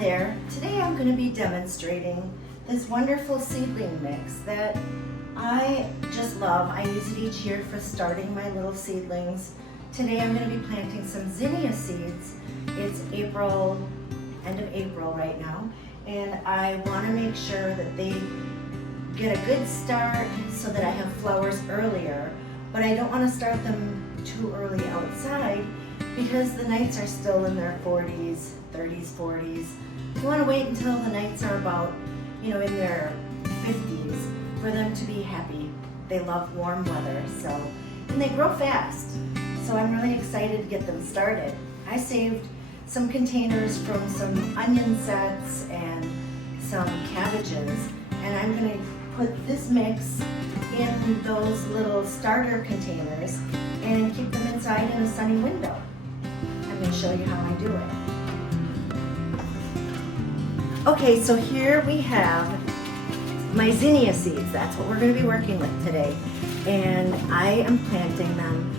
there, today I'm going to be demonstrating this wonderful seedling mix that I just love. I use it each year for starting my little seedlings. Today I'm going to be planting some zinnia seeds. It's April, end of April right now, and I want to make sure that they get a good start so that I have flowers earlier, but I don't want to start them too early outside because the nights are still in their 40s, 30s, 40s. You want to wait until the nights are about, in their 50s for them to be happy. They love warm weather, and they grow fast. So I'm really excited to get them started. I saved some containers from some onion sets and some cabbages, and I'm going to put this mix in those little starter containers and keep them inside in a sunny window. I'm going to show you how I do it. Okay, so here we have my zinnia seeds. That's what we're going to be working with today. And I am planting them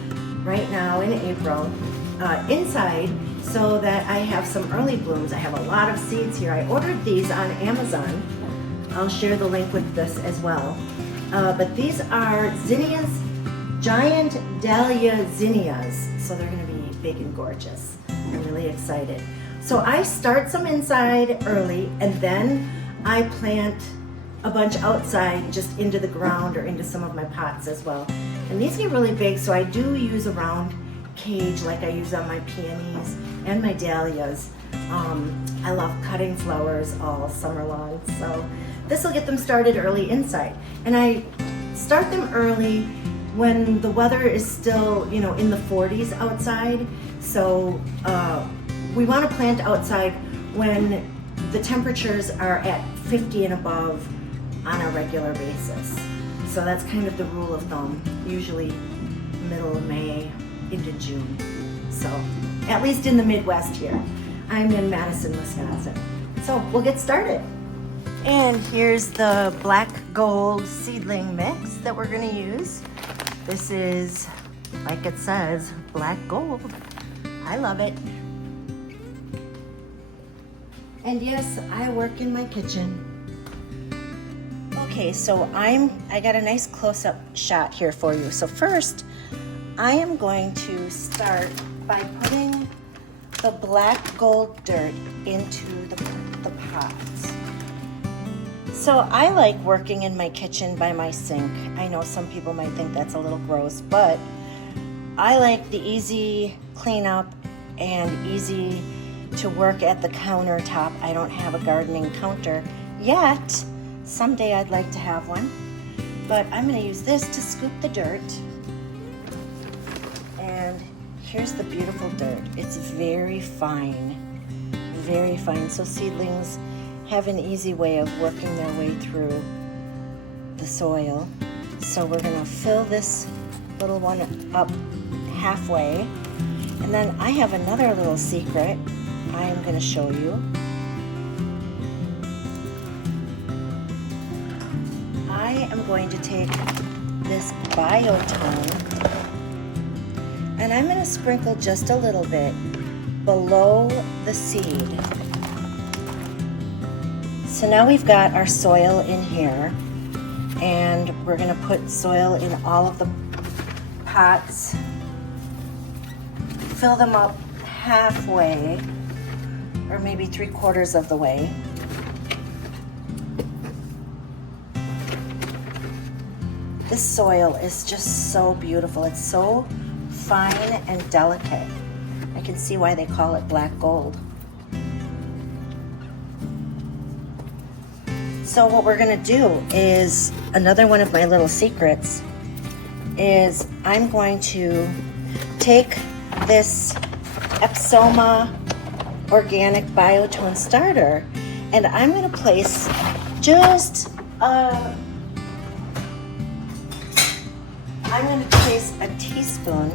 right now in April inside so that I have some early blooms. I have a lot of seeds here. I ordered these on Amazon. I'll share the link with this as well. But these are zinnias, giant Dahlia Zinnias. So they're going to be big and gorgeous. I'm really excited. So I start some inside early, and then I plant a bunch outside just into the ground or into some of my pots as well. And these get really big, so I do use a round cage like I use on my peonies and my dahlias. I love cutting flowers all summer long, so this will get them started early inside. And I start them early when the weather is still, in the 40s outside. So we want to plant outside when the temperatures are at 50 and above on a regular basis. So that's kind of the rule of thumb, usually middle of May into June. So at least in the Midwest here. I'm in Madison, Wisconsin. So we'll get started. And here's the Black Gold Seedling mix that we're going to use. This is, like it says, black gold. I love it. And yes, I work in my kitchen. Okay, so I got a nice close-up shot here for you. So first, I am going to start by putting the black gold dirt into the pots. So I like working in my kitchen by my sink. I know some people might think that's a little gross, but I like the easy cleanup and easy to work at the countertop. I don't have a gardening counter yet. Someday I'd like to have one. But I'm going to use this to scoop the dirt. And here's the beautiful dirt. It's very fine, very fine. So seedlings have an easy way of working their way through the soil. So we're going to fill this little one up halfway. And then I have another little secret I am going to show you. I am going to take this biotone and I'm going to sprinkle just a little bit below the seed. So now we've got our soil in here, and we're going to put soil in all of the pots, fill them up halfway, or maybe 3/4 of the way. This soil is just so beautiful. It's so fine and delicate. I can see why they call it black gold. So what we're gonna do is, another one of my little secrets is I'm going to take this Epsoma organic biotone starter and I'm gonna place just a teaspoon.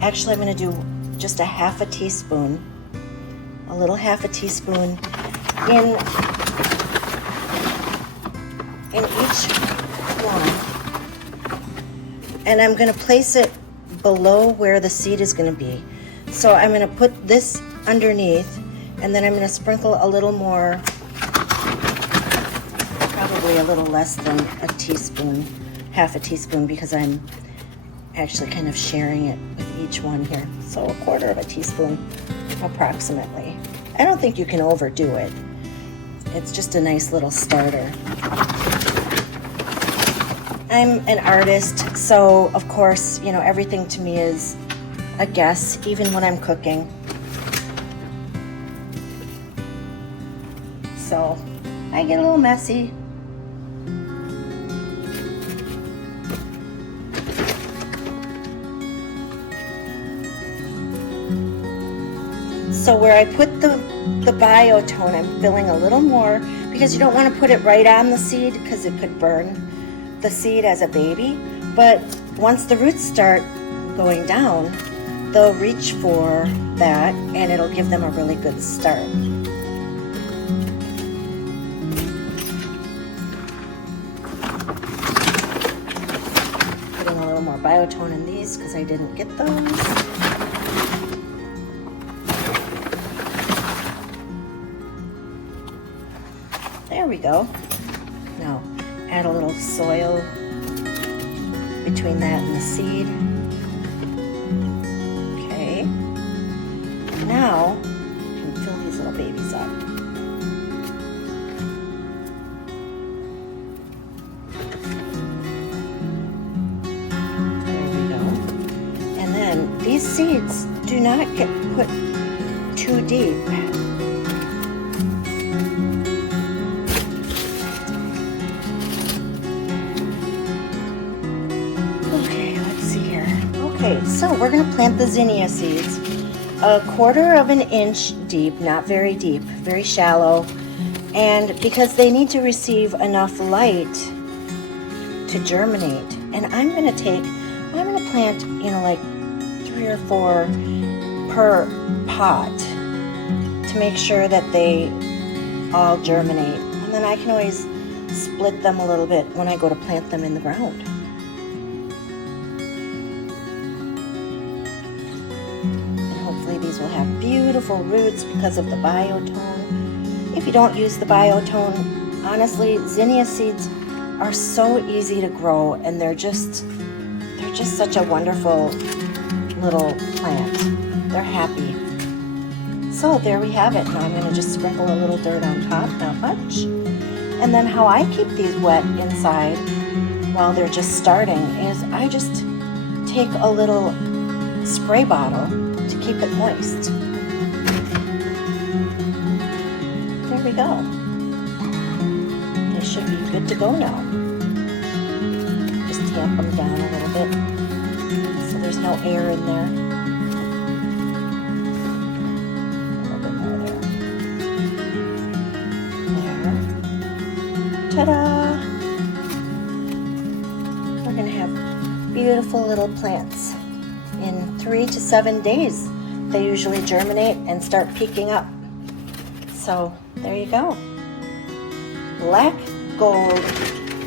Actually, I'm going to do just a half a teaspoon, a little half a teaspoon in each one. And I'm going to place it below where the seed is going to be. So I'm going to put this underneath, and then I'm going to sprinkle a little more, probably a little less than a teaspoon, half a teaspoon, because I'm actually kind of sharing it with each one here. So a quarter of a teaspoon approximately. I don't think you can overdo it. It's just a nice little starter. I'm an artist, so of course, you know, everything to me is a guess, even when I'm cooking. So I get a little messy. So where I put the biotone, I'm filling a little more, because you don't want to put it right on the seed because it could burn the seed as a baby. But once the roots start going down, they'll reach for that and it'll give them a really good start. Putting a little more biotone in these because I didn't get those. There we go. Now add a little soil between that and the seed. Okay. Now I can fill these little babies up. There we go. And then these seeds do not get put too deep. Okay, so we're going to plant the zinnia seeds a quarter of an inch deep, not very deep, very shallow, and because they need to receive enough light to germinate. And I'm going to plant, you know, like 3 or 4 per pot to make sure that they all germinate. And then I can always split them a little bit when I go to plant them in the ground. These will have beautiful roots because of the biotone. If you don't use the biotone, honestly, zinnia seeds are so easy to grow, and they're just such a wonderful little plant. They're happy. So there we have it. Now I'm going to just sprinkle a little dirt on top, not much. And then how I keep these wet inside while they're just starting is I just take a little spray bottle to keep it moist. There we go. They should be good to go now. Just tamp them down a little bit so there's no air in there. A little bit more there. There. Ta-da! We're going to have beautiful little plants. In 3 to 7 days, they usually germinate and start peaking up. So there you go. Black Gold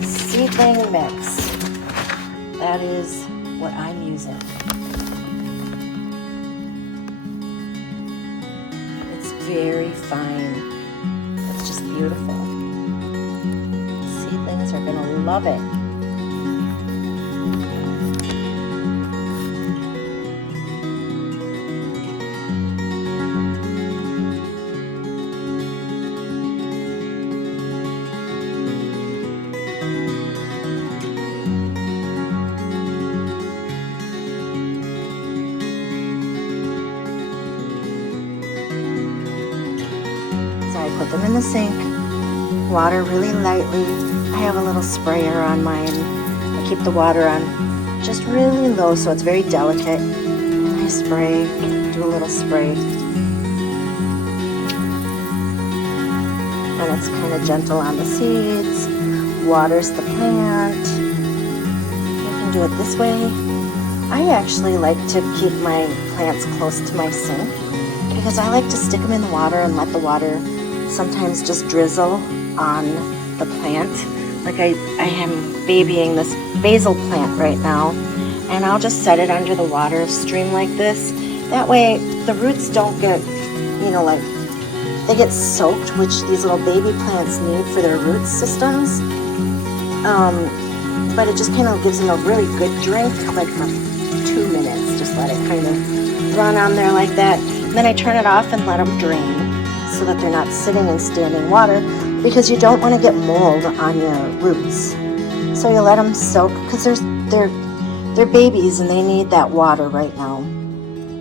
Seedling Mix. That is what I'm using. It's very fine. It's just beautiful. Seedlings are going to love it. I put them in the sink, water really lightly. I have a little sprayer on mine. I keep the water on just really low so it's very delicate. And I spray, do a little spray. And it's kind of gentle on the seeds, waters the plant. You can do it this way. I actually like to keep my plants close to my sink because I like to stick them in the water and let the water sometimes just drizzle on the plant. Like I am babying this basil plant right now, and I'll just set it under the water stream like this. That way the roots don't get you know, like they get soaked, which these little baby plants need for their root systems. But it just kind of gives them a really good drink, like for 2 minutes. Just let it kind of run on there like that. And then I turn it off and let them drain so that they're not sitting in standing water, because you don't want to get mold on your roots. So you let them soak, because they're babies and they need that water right now.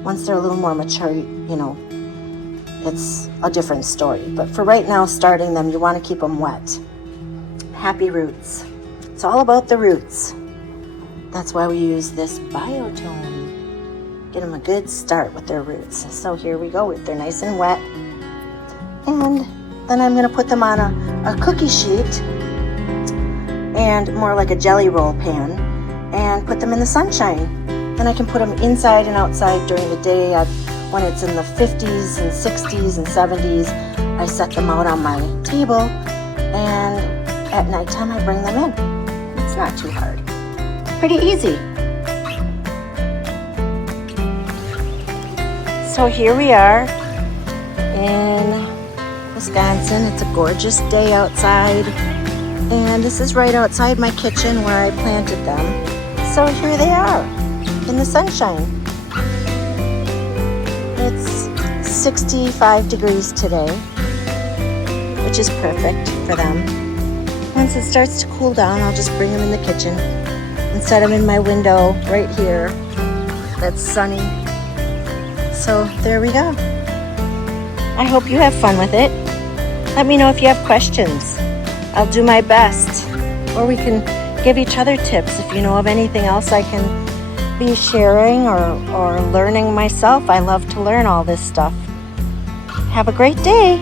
Once they're a little more mature, you know, it's a different story. But for right now, starting them, you want to keep them wet. Happy roots. It's all about the roots. That's why we use this biotone. Get them a good start with their roots. So here we go. They're nice and wet. And then I'm going to put them on a cookie sheet, and more like a jelly roll pan, and put them in the sunshine. Then I can put them inside and outside during the day. When it's in the 50s and 60s and 70s, I set them out on my table, and at nighttime I bring them in. It's not too hard. Pretty easy. So here we are in Wisconsin. It's a gorgeous day outside, and this is right outside my kitchen where I planted them. So here they are in the sunshine. It's 65 degrees today, which is perfect for them. Once it starts to cool down, I'll just bring them in the kitchen and set them in my window right here. That's sunny. So there we go. I hope you have fun with it. Let me know if you have questions. I'll do my best. Or we can give each other tips if you know of anything else I can be sharing or learning myself. I love to learn all this stuff. Have a great day.